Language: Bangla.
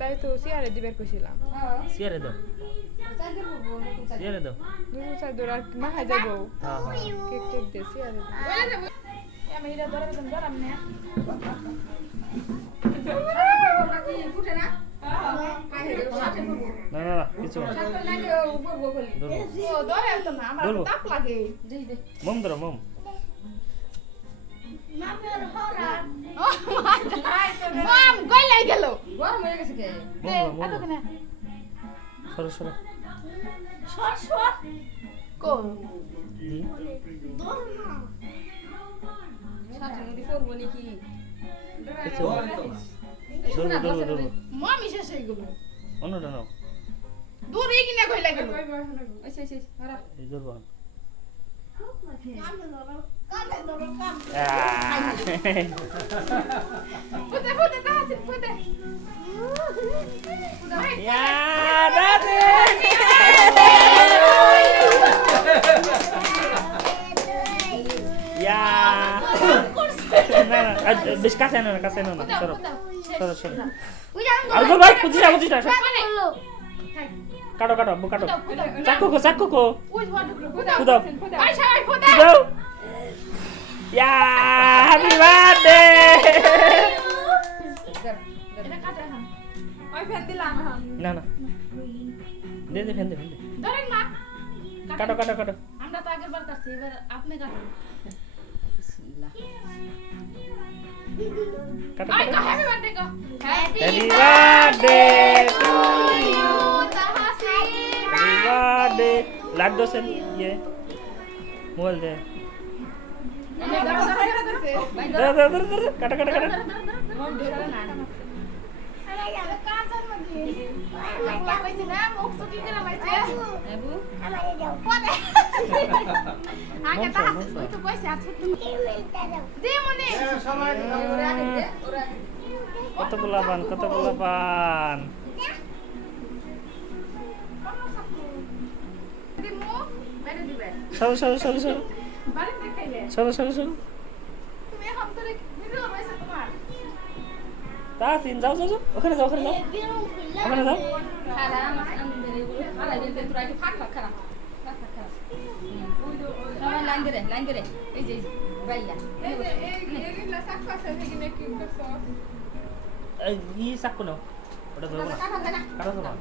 তাই তো সিয়ারে দিবার কইছিলাম সিয়ারে দাও সিয়ারে দাও দুটো চার দৌড় আর মাখা যাবো হ্যাঁ হ্যাঁ কেক টেক দিয়ে সিয়ারে আমি এটা ধরে বেতন ধরাম না না না না কিছু না ধরে তো না আমার তাপ লাগে মম ধরো মম মাম কই লাই গেল মম ধরো মম সরো সরো কো দি কিছু ধরো ধরো ধরো মামি শেষ হয়ে গেল অন্যটা নাও দূরে কিনা কই লাই গেল এই ধরবা ফুটে ফুটে তাহাসিন ফুটে ইয়া দাদে ইয়া না না বেশ কাছে না কাছে না সরো সরো সরো আর বল ভাই কুচিটা কুচিটা কাটো কাটো আব্বু কাটো চাকু কো ওই ফুটে কুদাও আই সাই ফুটে কুদাও ইয়া হ্যাপি বার্থডে এটা কাটে হাম ওই ফেন দিলাম হাম না না দে দে ফেন দে ধরেন মা কাটো কাটো কাটো আমরা তো আগের বার কাটছি এবার আপনি কাটুন কাটো আই কাটো হ্যাপি বার্থডে গো happy birthday to you Tahasin happy birthday Laddu সেন ইয়ে মোবাইল দে কাটা কাটা কাটা কত গোলাপান কত গোলাপান সরো সরো সরো সরো সরো সরো সরো তাসিন যাও যাও যাও ওখানে যাও ওখানে যাও ওখানে যাও ই চাকু নাও ওটা ধরবো না কাটা যাবা